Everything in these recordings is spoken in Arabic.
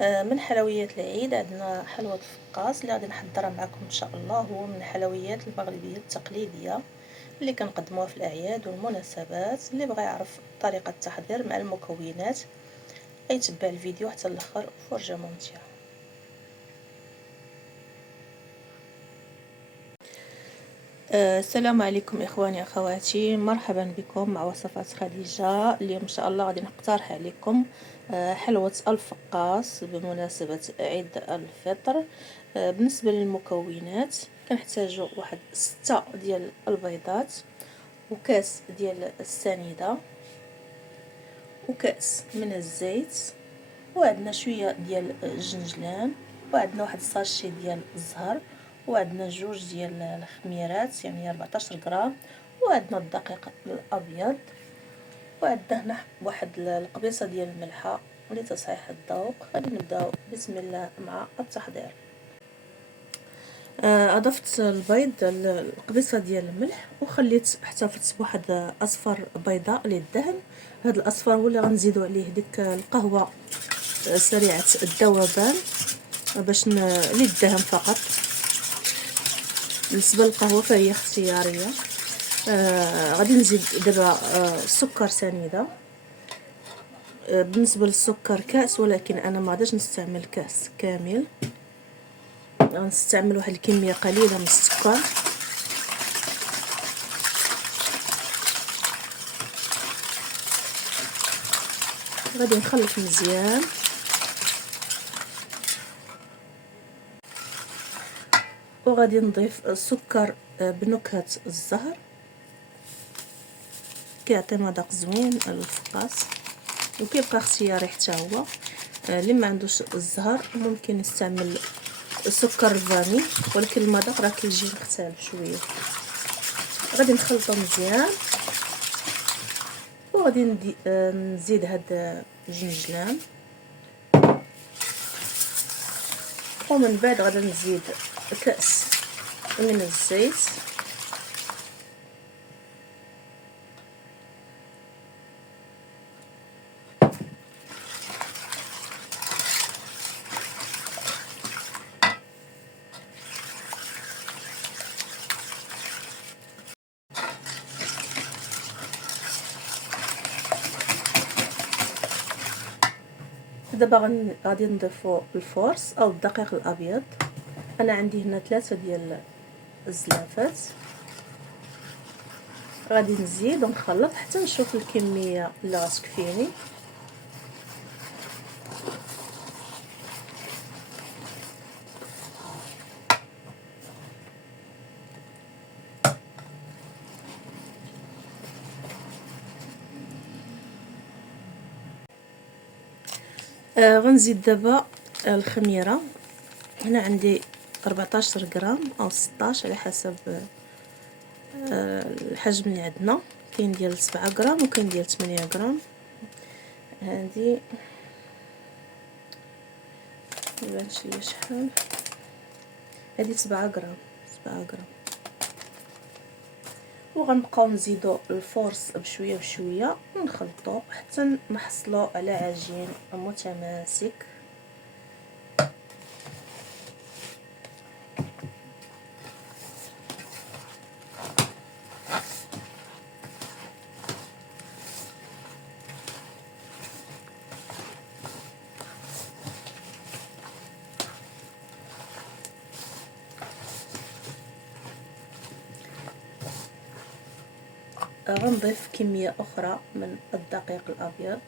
من حلويات العيد عندنا حلوى الفقاص اللي غادي نحضرها معكم ان شاء الله. هو من الحلويات المغربيه التقليديه اللي كنقدموها في الاعياد والمناسبات. اللي بغى يعرف طريقه التحضير مع المكونات يتبع الفيديو حتى الاخر، فرجه ممتعه. السلام عليكم اخواني اخواتي، مرحبا بكم مع وصفات خديجه. اليوم ان شاء الله غادي نقترح عليكم حلوه الفقاص بمناسبه عيد الفطر. بالنسبه للمكونات كنحتاجوا واحد 6 ديال البيضات، وكاس ديال السنيده، وكاس من الزيت، وعندنا شويه ديال الجنجلان، وعندنا واحد الساشي ديال الزهر، وعندنا جوج ديال الخميرات يعني 14 غرام، وعندنا الدقيق الابيض، وعندنا هنا واحد القبيصه ديال الملحه لتصحيح الذوق. غادي نبداو بسم الله مع التحضير. اضفت البيض القبيصه ديال الملح وخليت احتفظت بواحد اصفر بيضاء للدهن. هذا الاصفر هو اللي غنزيدو عليه ديك القهوه سريعه الذوبان باش للدهن فقط. بالنسبه للقهوه فهي اختياريه. غادي نزيد دابا سكر سنيده. بالنسبه للسكر كاس، ولكن انا ما غاديش نستعمل كاس كامل، غنستعمل واحد الكميه قليله من السكر. غادي نخلط مزيان، وغادي نضيف السكر بنكهه الزهر كيعطي مذاق زوين للفقاص، وكيبقى اختياري حتى هو. اللي ما عندوش الزهر ممكن يستعمل سكر الفاني، ولكن المذاق راه كيجي مختلف شويه. غادي نخلطو مزيان، وغادي نزيد هاد الجنجلان، ومن بعد غادي نزيد كأس من الزيت، دابا غادي نضيفو الفورس او الدقيق الابيض. انا عندي هنا 3 ديال الزلافات. غادي نزيد ونخلط حتى نشوف الكميه اللي غتكفيني. غنزيد دابا الخميره. هنا عندي 14 غرام او 16 على حسب الحجم اللي عندنا. كاين ديال 7 غرام وكاين ديال 8 غرام. هذه مبانش ليا شحال، هذه 7 غرام. 7 غرام. وغنبقاو نزيدو الفورس بشويه بشويه ونخلطو حتى نحصلو على عجين متماسك. غنضيف كميه اخرى من الدقيق الابيض.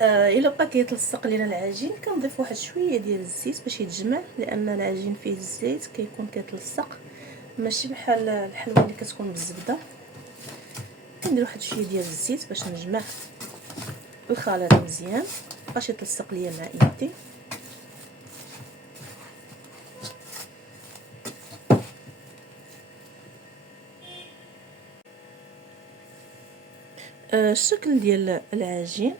الا بقى كيتلصق لينا العجين كنضيف واحد شويه ديال الزيت باش يتجمع، لان العجين فيه الزيت كيكون كيتلصق، ماشي بحال الحلوه اللي كتكون بالزبده. كندير واحد شويه ديال الزيت باش نجمع الخليط مزيان باش يتلصق ليا مع يدي. الشكل ديال العجين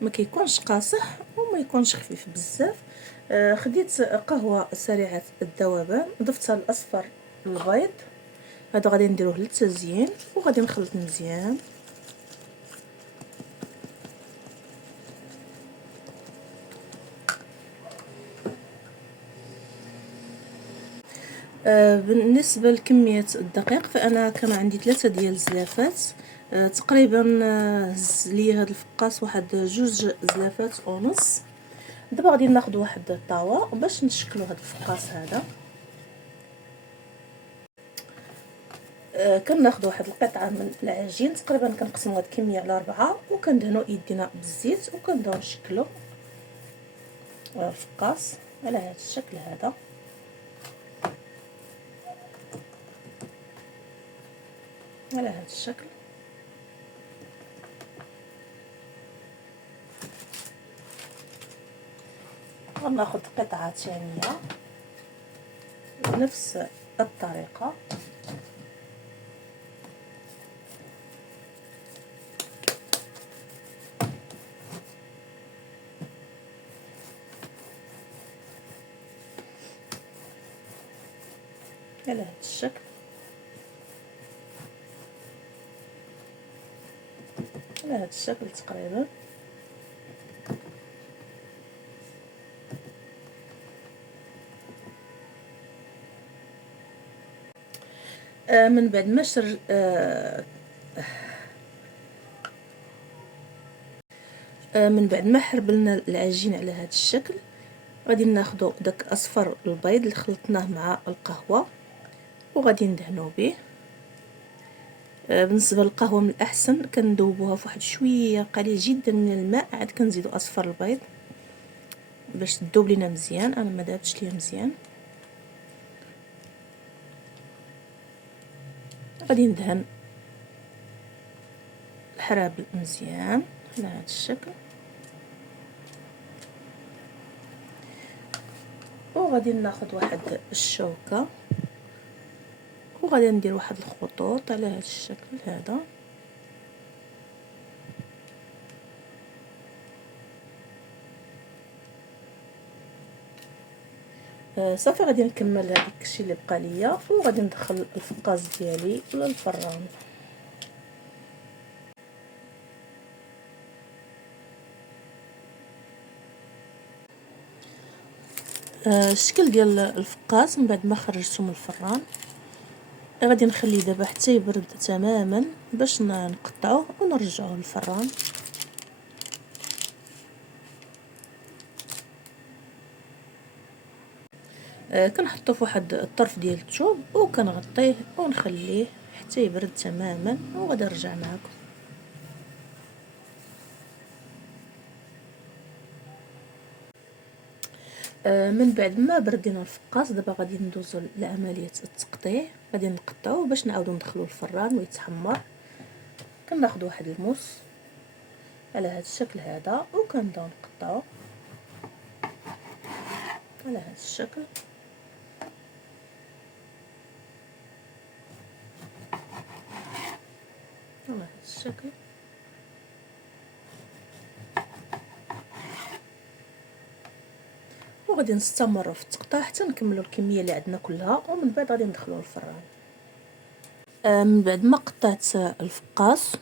ما كيكونش قاصح وما يكونش خفيف بزاف. خديت قهوه سريعه الذوبان، ضفتها الاصفر البيض، هذا غادي نديروه للتزيين وغادي نخلط مزيان. بالنسبه لكميه الدقيق فانا كان عندي 3 ديال الزلافات. تقريبا هز لي هذا الفقاس واحد 2 زلافات ونص. دابا غادي ناخذ واحد الطاوه باش نشكلو هذا الفقاس هذا. كناخذ واحد القطعه من العجين، تقريبا كنقسموا هاد الكميه على 4 وكندهنوا يدينا بالزيت وكنبداو نشكلو الفقاس على هذا الشكل هذا. على هذا الشكل. غناخذ قطعه ثانيه بنفس الطريقه. على هذا الشكل. على هذا الشكل تقريبا. من بعد ما من بعد ما حربلنا العجين على هذا الشكل، غادي ناخذ داك اصفر البيض اللي خلطناه مع القهوه وغادي ندهنو به. بالنسبه للقهوه من الاحسن كندوبوها فواحد شويه قليل جدا من الماء، عاد كنزيدو اصفر البيض باش تذوب لينا مزيان. انا ما دابتش ليا مزيان. غادي ندهن الحرابل مزيان على هذا الشكل، وغادي ناخذ واحد الشوكه وغادي ندير واحد الخطوط على هذا الشكل هذا. صافي غادي نكمل هذاك الشيء اللي بقى ليا وغادي ندخل الفقاس ديالي للفران. الشكل ديال الفقاس من بعد ما خرجته من الفران غادي نخليه دابا حتى يبرد تماما باش نقطعوه ونرجعوه للفران. كنحطو في واحد الطرف ديال الثوب وكنغطيه ونخليه حتى يبرد تماما وغادي نرجع معكم. من بعد ما بردينا الفقاس دابا غادي ندوزو لعمليه التقطيع. غادي نقطعوه باش نعاودو ندخلوه الفران ويتحمر. كناخذ واحد الموس على هذا الشكل هذا وكنبداو نقطعوه على هذا الشكل. على هذا الشكل. وغادي نستمر في التقطيع حتى نكملوا الكميه اللي عندنا كلها ومن بعد غادي ندخلوه الفران. من بعد ما قطعت الفقاس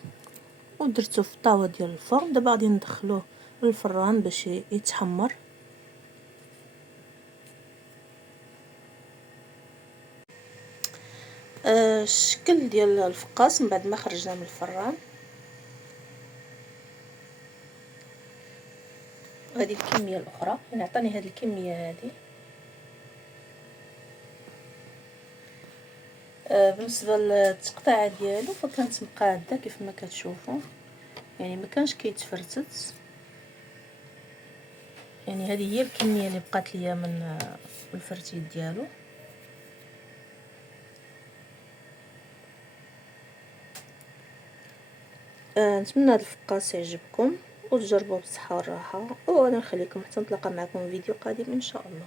ودرتو في الطاوه ديال الفرن، دابا غادي ندخلوه للفران باش يتحمر. الشكل ديال الفقاس من بعد ما خرجناه من الفران، هذه الكميه الاخرى يعني عطاني هذه الكميه هذه. بالنسبه للتقطيعه ديالو فكانت مقاده كيف ما كتشوفوا، يعني ما كانش كيتفرتت. يعني هذه هي الكميه اللي بقات ليا من الفرتيت ديالو. نتمنى هذا الفقاس يعجبكم وتجربوه بالصحه والراحه، وغادي نخليكم حتى نتلاقى معكم في فيديو قادم ان شاء الله.